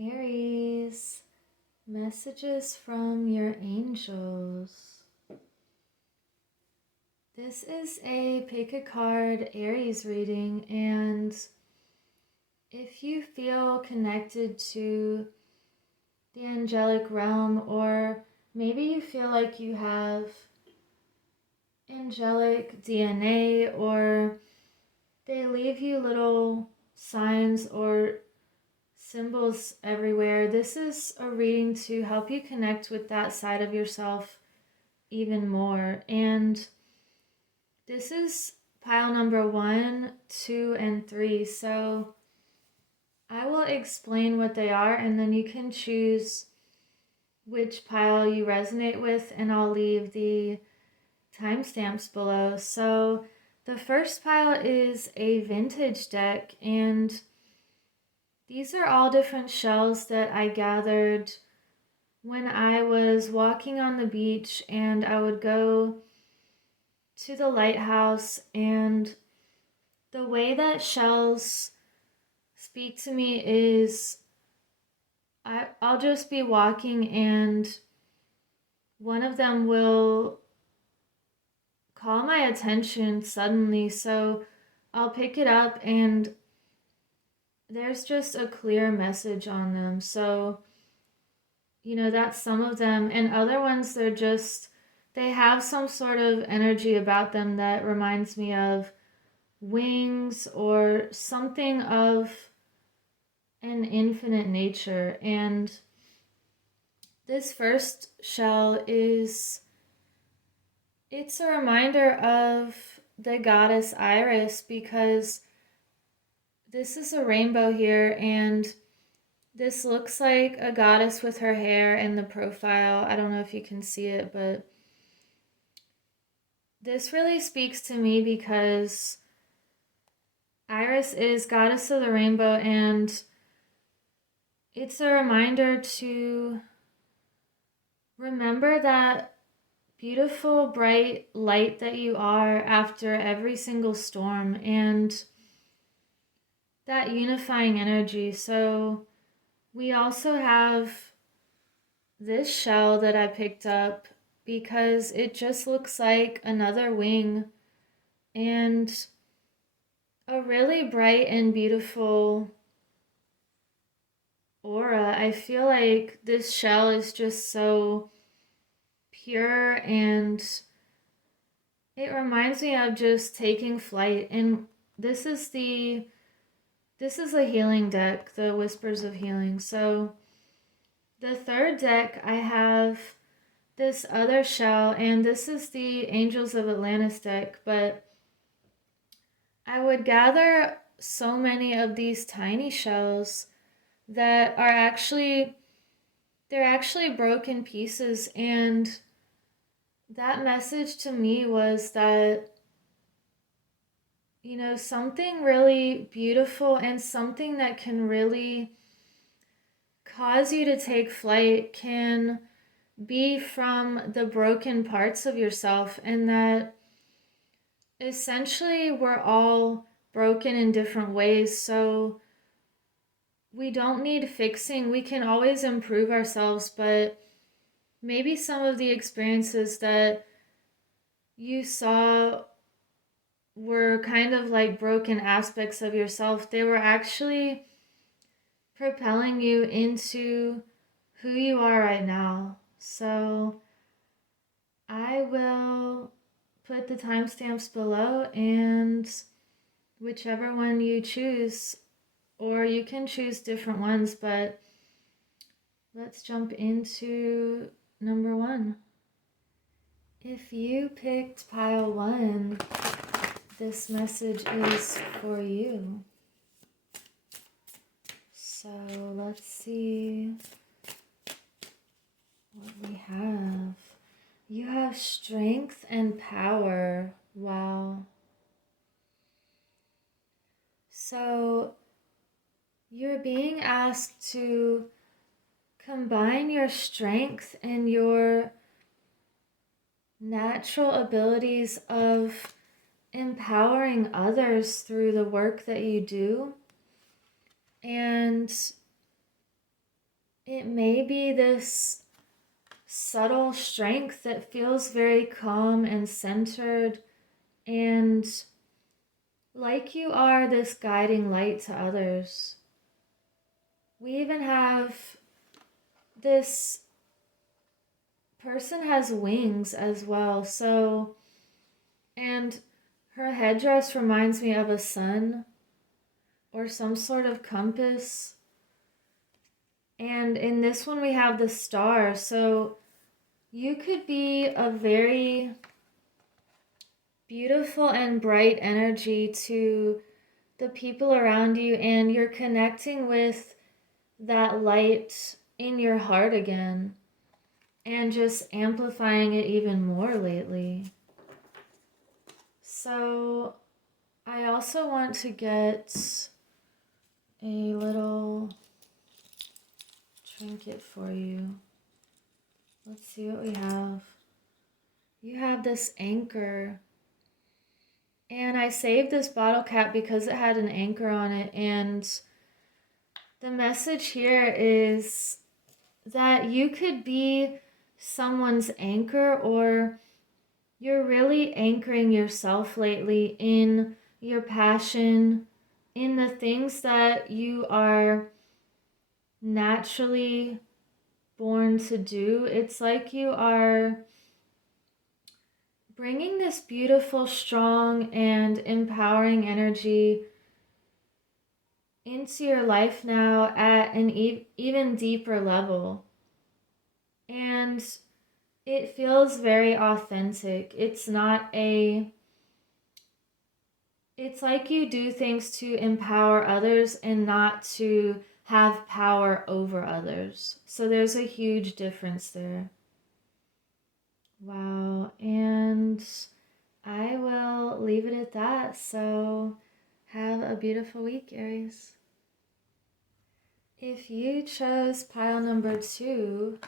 Aries, messages from your angels. This is a pick a card Aries reading, and if you feel connected to the angelic realm, or maybe you feel like you have angelic DNA, or they leave you little signs or symbols everywhere. This is a reading to help you connect with that side of yourself even more. And this is pile number 1, 2, and 3. So I will explain what they are, and then you can choose which pile you resonate with, and I'll leave the timestamps below. So the first pile is a vintage deck, and these are all different shells that I gathered when I was walking on the beach, and I would go to the lighthouse, and the way that shells speak to me is I'll just be walking and one of them will call my attention suddenly, so I'll pick it up and there's just a clear message on them. So that's some of them, and other ones they have some sort of energy about them that reminds me of wings or something of an infinite nature. And this first shell it's a reminder of the goddess Iris, because this is a rainbow here, and this looks like a goddess with her hair in the profile. I don't know if you can see it, but this really speaks to me because Iris is goddess of the rainbow, and it's a reminder to remember that beautiful, bright light that you are after every single storm, and that unifying energy. So we also have this shell that I picked up because it just looks like another wing, and a really bright and beautiful aura. I feel like this shell is just so pure, and it reminds me of just taking flight. And this is a healing deck, the Whispers of Healing. So the third deck, I have this other shell, and this is the Angels of Atlantis deck, but I would gather so many of these tiny shells that they're actually broken pieces, and that message to me was that something really beautiful and something that can really cause you to take flight can be from the broken parts of yourself, and that essentially we're all broken in different ways. So we don't need fixing. We can always improve ourselves, but maybe some of the experiences that you saw were kind of like broken aspects of yourself. They were actually propelling you into who you are right now. So I will put the timestamps below, and whichever one you choose, or you can choose different ones, but let's jump into number 1. If you picked pile 1, this message is for you. So let's see what we have. You have strength and power. Wow. So you're being asked to combine your strength and your natural abilities of empowering others through the work that you do, and it may be this subtle strength that feels very calm and centered, and like you are this guiding light to others. We even have this person has wings as well, so, and her headdress reminds me of a sun or some sort of compass. And in this one we have the star, so you could be a very beautiful and bright energy to the people around you, and you're connecting with that light in your heart again and just amplifying it even more lately. So I also want to get a little trinket for you. Let's see what we have. You have this anchor. And I saved this bottle cap because it had an anchor on it. And the message here is that you could be someone's anchor, or you're really anchoring yourself lately in your passion, in the things that you are naturally born to do. It's like you are bringing this beautiful, strong, and empowering energy into your life now at an even deeper level. And it feels very authentic. It's like you do things to empower others and not to have power over others. So there's a huge difference there. Wow. And I will leave it at that. So have a beautiful week, Aries. If you chose pile number 2,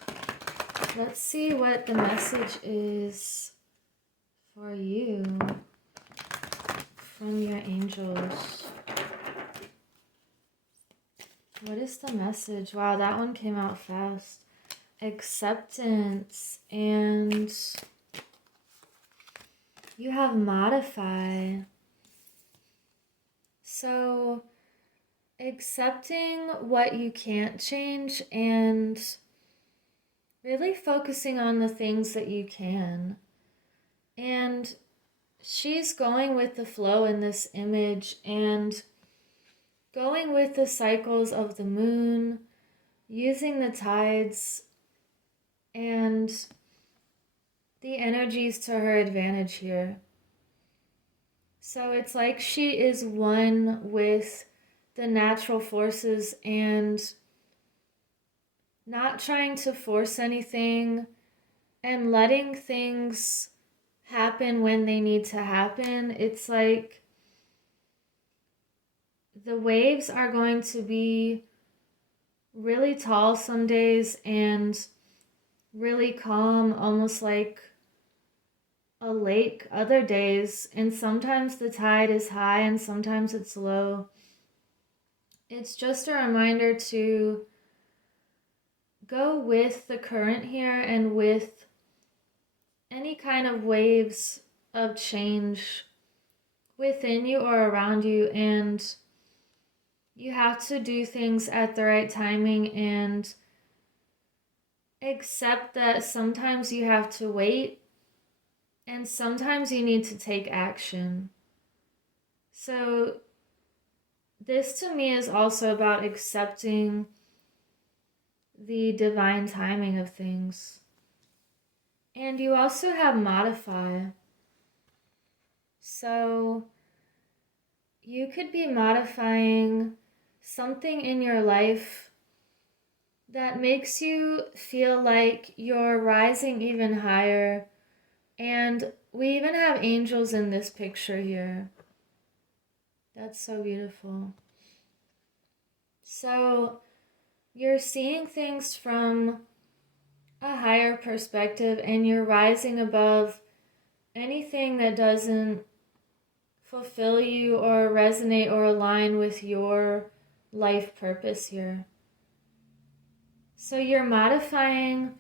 let's see what the message is for you from your angels. What is the message? Wow, that one came out fast. Acceptance, and you have modify. So accepting what you can't change and really focusing on the things that you can. And she's going with the flow in this image and going with the cycles of the moon, using the tides and the energies to her advantage here. So it's like she is one with the natural forces and not trying to force anything and letting things happen when they need to happen. It's like the waves are going to be really tall some days and really calm, almost like a lake other days, and sometimes the tide is high and sometimes it's low. It's just a reminder to go with the current here and with any kind of waves of change within you or around you, and you have to do things at the right timing and accept that sometimes you have to wait and sometimes you need to take action. So this to me is also about accepting the divine timing of things. And you also have modify. So you could be modifying something in your life that makes you feel like you're rising even higher. And we even have angels in this picture here. That's so beautiful. So you're seeing things from a higher perspective and you're rising above anything that doesn't fulfill you or resonate or align with your life purpose here. So you're modifying,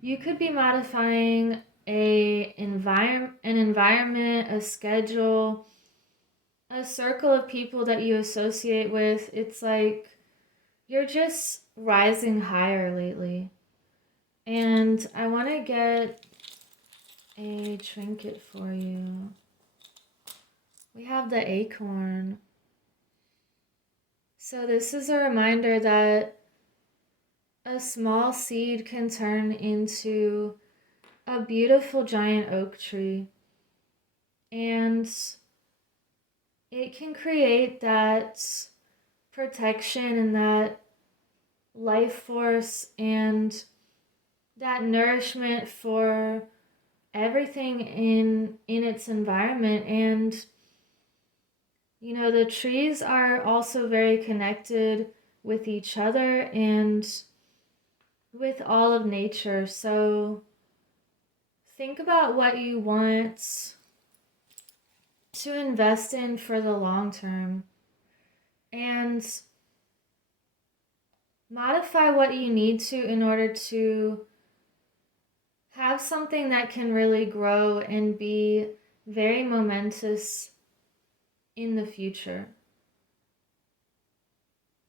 you could be modifying an environment, a schedule, a circle of people that you associate with. It's like you're just rising higher lately. And I want to get a trinket for you. We have the acorn. So this is a reminder that a small seed can turn into a beautiful giant oak tree. And it can create that protection and that life force and that nourishment for everything in its environment. And you know, the trees are also very connected with each other and with all of nature. So think about what you want to invest in for the long term and modify what you need to in order to have something that can really grow and be very momentous in the future.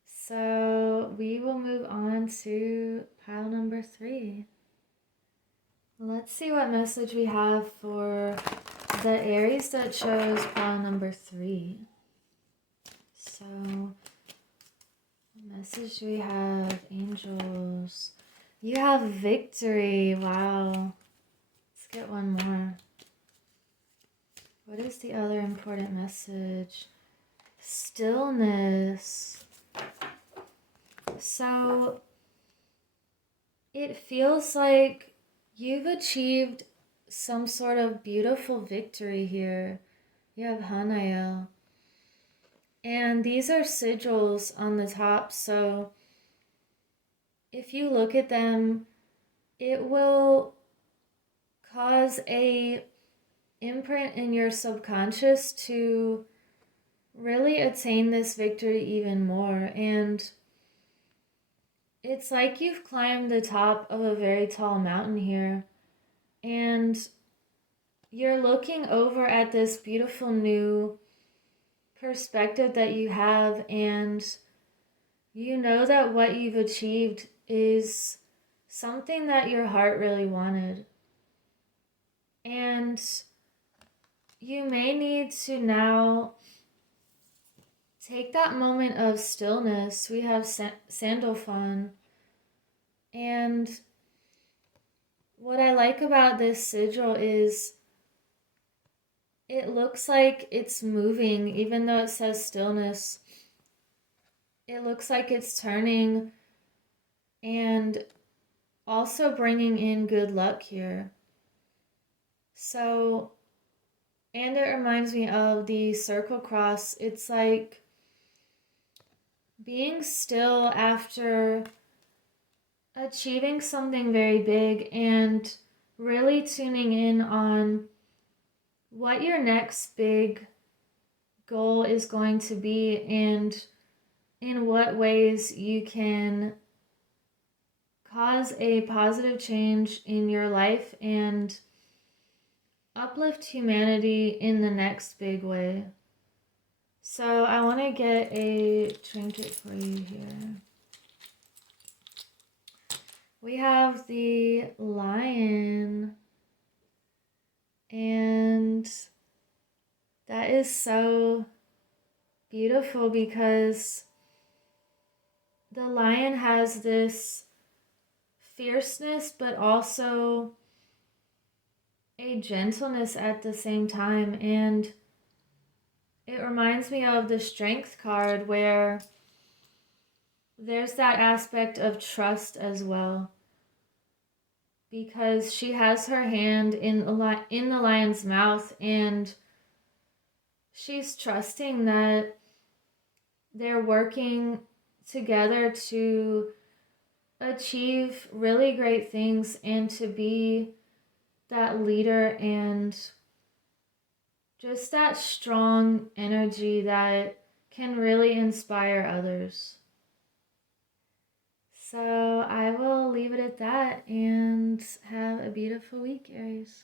So we will move on to pile number 3. Let's see what message we have for the Aries that chose pile number 3. So, what message do we have? Angels. You have victory. Wow. Let's get one more. What is the other important message? Stillness. So, it feels like you've achieved some sort of beautiful victory here. You have Hanael. And these are sigils on the top, so if you look at them, it will cause a imprint in your subconscious to really attain this victory even more. And it's like you've climbed the top of a very tall mountain here, and you're looking over at this beautiful new perspective that you have, and you know that what you've achieved is something that your heart really wanted. And you may need to now take that moment of stillness. We have Sandalphon. And what I like about this sigil is it looks like it's moving, even though it says stillness. It looks like it's turning and also bringing in good luck here. So, and it reminds me of the circle cross. It's like being still after achieving something very big and really tuning in on what your next big goal is going to be and in what ways you can cause a positive change in your life and uplift humanity in the next big way. So I want to get a trinket for you here. We have the lion, and that is so beautiful because the lion has this fierceness but also a gentleness at the same time, and it reminds me of the strength card where there's that aspect of trust as well, because she has her hand in the lion's mouth and she's trusting that they're working together to achieve really great things and to be that leader and just that strong energy that can really inspire others. So leave it at that and have a beautiful week, Aries.